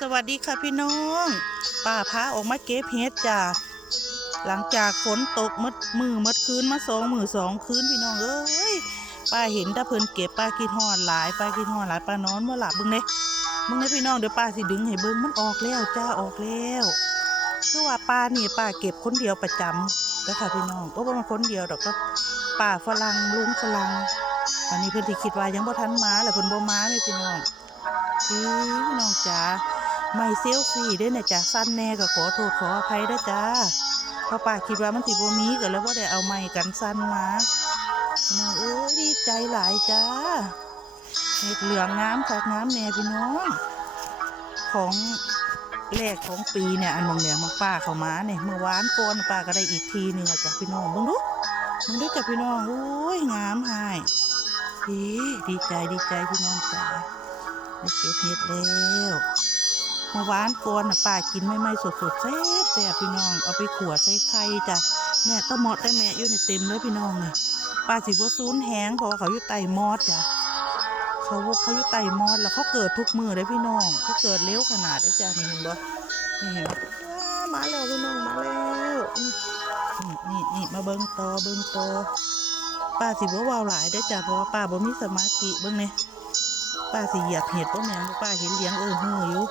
สวัสดีค่ะพี่น้องป้าพาออกมาเก็บเห็ดจ้าหลังจากฝนตกมดมือมดคืนมาสองมือสองคืนพี่น้องเอ้ยป้าเห็นตาเพิ่นเก็บป้าคิดฮอดหลายป้าคิดฮอดหลายป้านอนว่าหลับบึงเด้มึงเด้พี่น้องเดี๋ยวป้าสิดึงให้เบิ่งมันออกแล้วจ้าออกแล้วคือว่าป้านี่ป้าเก็บคนเดียวประจำแล้วค่ะพี่น้องก็ว่ามาคนเดียวดอกก็ป้าฝรั่งลุงฝรั่งอันนี้เพิ่นสิคิดว่ายังบ่ทันมาแหละเพิ่นบ่มาเลยพี่น้องพี่น้องจ๋า ไม่เซลฟี่เด้อนะจ๊ะสั้นแน่ก็ขอโทษขออภัยด้อจ้าเพราะป้าคิดว่ามันสิบ่มีก็แล้วว่าได้เอาไม้กันสั้นมาพี่น้องเอ้ยดีใจหลายจ้าเห็ดเหลืองงามคักงามแน่พี่น้องของแรกของปีเนี่ยอันมองเนี่ยมองป้าเข้ามาเนี่ยเมื่อวานก่อนป้าก็ได้อีกทีหนึ่งจ้ะพี่น้องมึงดูมึงดูจ้ะพี่น้องโอ้ยงามหายดีดีใจดีใจพี่น้องจ๋าได้เก็บเห็ดแล้ว เมื่อวานก่อนน่ะป้ากินไม่ไม่สดสดๆแซ่บแซ่บพี่น้อง เอาไปขัวใส่ไข่จ้ะแม่ต้องมอดได้แม่อยู่ในเต็มเลยพี่น้องเนี่ยป้าสิบ่ซูนแห้งเพราะว่าเขาอยู่ใต้มอดจ้ะเขาเขาอยู่ใต้มอดแล้วเขาเกิดทุกมือเลยพี่น้องเขาเกิดเร็วขนาดได้จ้ะนี่เห็นบ่นี่เห็นบ่ว้ามาแล้วพี่น้องมาแล้วอืมนี่นี่นี่มาเบิ่งต่อเบิ่งต่อป้าสิบ่เว้าหลายได้อจ้ะเพราะว่าป้าบ่มีสมาธิเบิ่งเนี่ยป้าสิเหยียบเห็ดป้าแม่นป้าเห็นเลี้ยงเออหืออยู่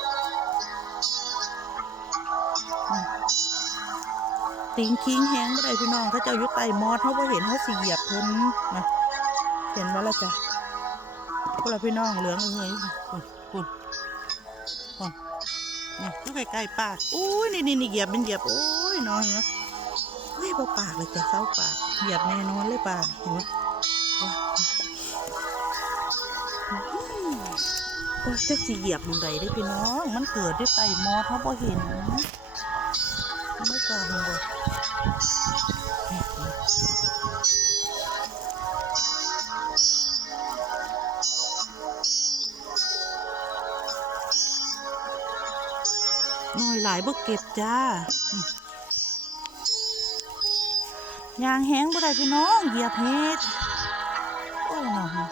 ติงคิงแห้งบ่ได้พี่น้องเขาเจ้าอยู่ใต้มอดเขาบ่เห็นเขาสิเหยียบเพิ่นนะเห็นว่าละจ้ะพวกเราพี่น้องเหลืองเออหือยู่ปุ่นปุ่นปุ่นนี่อยู่ใกล้ๆป้าอุ้ยนี่นี่นี่เหยียบเป็นเหยียบโอ้ยน้องเนาะเฮ้ยบ่ปากเลยจ้ะเศร้าปากเหยียบแน่นอนเลยปานี่เห็นไหมว้าวโอ้ยจักสิเหยียบมึงใดได้พี่น้อง มันเกิดได้ไตมอดเขาบ่เห็นไม่กล้าเห็นเลย น้อยหลายบ่เก็บจ้ายางแห้งบ่ได้พี่น้องเหยียบเฮ็ดโอ้ยน้องนะ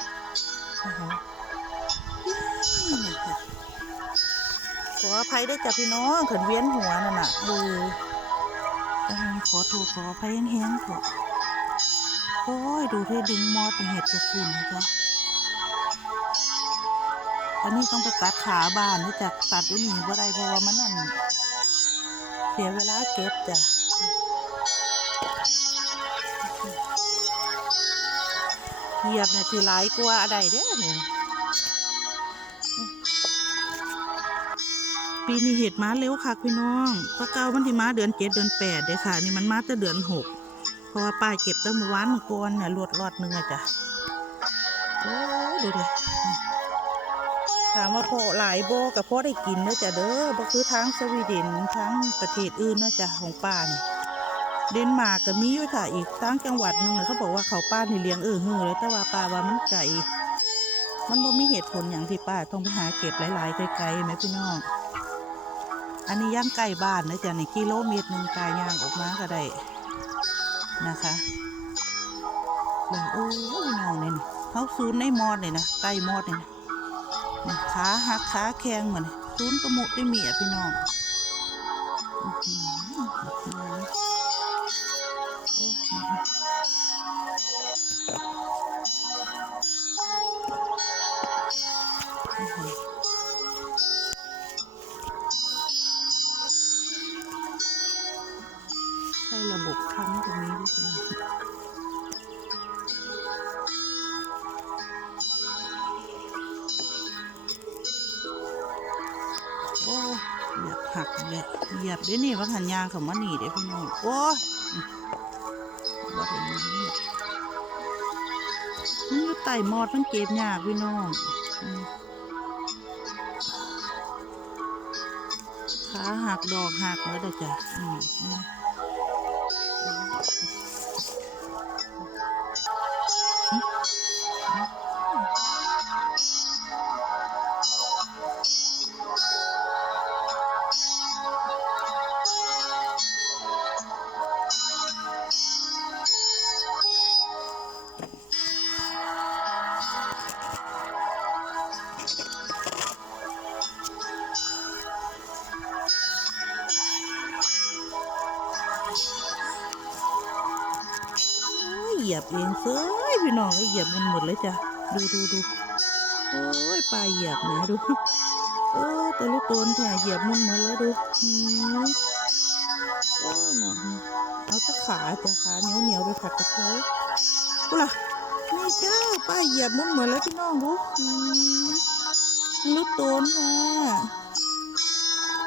ขออภัยได้จ้ะพี่น้องเขินเวียนหัวนั่นน่ะเออ เออขอโทษขออภัยแห้งๆเถอะโอ้ย ดูที่ดึงมอดเป็นเห็ดกระคุณนะจ๊ะอันนี้ต้องไปตัดขาบ้านนะจ๊ะตัดด้วยหนีบ่ได้เพราะว่ามันนั่นเสียเวลาเก็บจ้ะเหยียบเนี่ยที่หลายกว่าอะไรเด้อเนี่ย ปีนี้เห็ดมาเร็วค่ะพี่น้องปลาเกามันที่มาเดือนเจ็ดเดือนแปดเด้ค่ะ นี่มันมาแต่เดือนหกเพราะว่าป้าเก็บตั้งเมื่อวานเมื่อก่อนเนี่ยรวดรอดหนึงอะจ้ะโอ้ดูดิถามว่าพอหลายโบกับพ่อได้กินเด้อจ้ะเด้อบ่คือทางสวีเดนทั้งประเทศอื่นนะจ้ะของป้านี่เดนมาร์กก็มีอยู่ค่ะอีกทั้งจังหวัดหนึงน่ะเขาบอกว่าเขาป้านี่เลี้ยงเออหือเลยแต่ว่าป้าว่ามันไก่มันบ่มีเหตุผลอย่างที่ป้าต้องไปหาเก็บหลายๆไกลๆไหมพี่น้อง อันนี้ย่างใกล้บ้านนะจ๊ะในกิโลเมตรหนึ่งกายย่างออกมาก็ได้นะคะเลยโอ้ยน้องนี่นี่เขาซูนในมอดเลยนะใต้มอดเลยนะนี่ขาหักขาแข็งเหมือนซูนตะมุตะมีอะพี่น้องอือ ค้ำตรงนี้ด้วยโอ้ยเหยียบหักเลยเหยียบได้นี่ว่าหันยางของมันหนีได้พี่น้องโอ้ยบ่ได้นี่เหยียบนี่ไต่มอดมันเก็บยากพี่น้องขาหักดอกหักแล้วเด้อจ้ะอืม ยียบเองเซ้ยพี่น้องก็เหยียบมันหมดเลยจ้ะดูดูดูโอ้ยปลาเหยียบแหมดูโอ้แต่ลูกโตนแท้เหยียบมันหมดแล้วดูอืมโอ้ยน่ะเอาตะขาจ้ะขาเหนียวเหนียวไปผัดกะเพรากูล่ะนี่จ้าป้าเหยียบมันหมดแล้วพี่น้องดูอืมลูกโตนค่ะ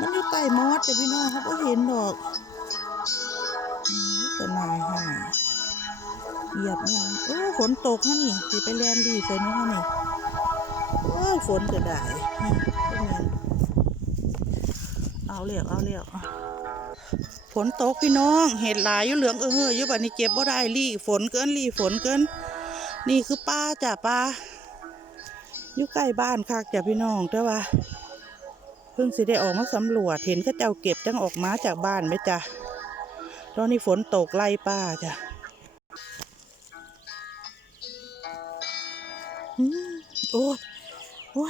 มันอยู่ใต้มอสแต่พี่น้องเขาก็เห็นดอก เหยียบมันโอ้ฝนตกฮะนี่สิไปแลนดีใส่นี่ฮะนี่โอ้ยฝนจะได้อืมก็แม่นเอาเรียกเอาเรียกฝนตกพี่น้องเห็ดหลายอยู่เหลืองเออเฮ้ออยู่บัดนี้เก็บบ่ได้รีฝนเกินรีฝนเกิน นี่คือป้าจ้ะป้าอยู่ใกล้บ้านคักจ้ะพี่น้องแต่ว่า เพิ่งสิได้ออกมาสำรวจเห็นเขาเจ้าเก็บจังออกมาจากบ้านไหมจ๊ะตอนนี้ฝนตกไล่ป้าจ้ะ มโอ้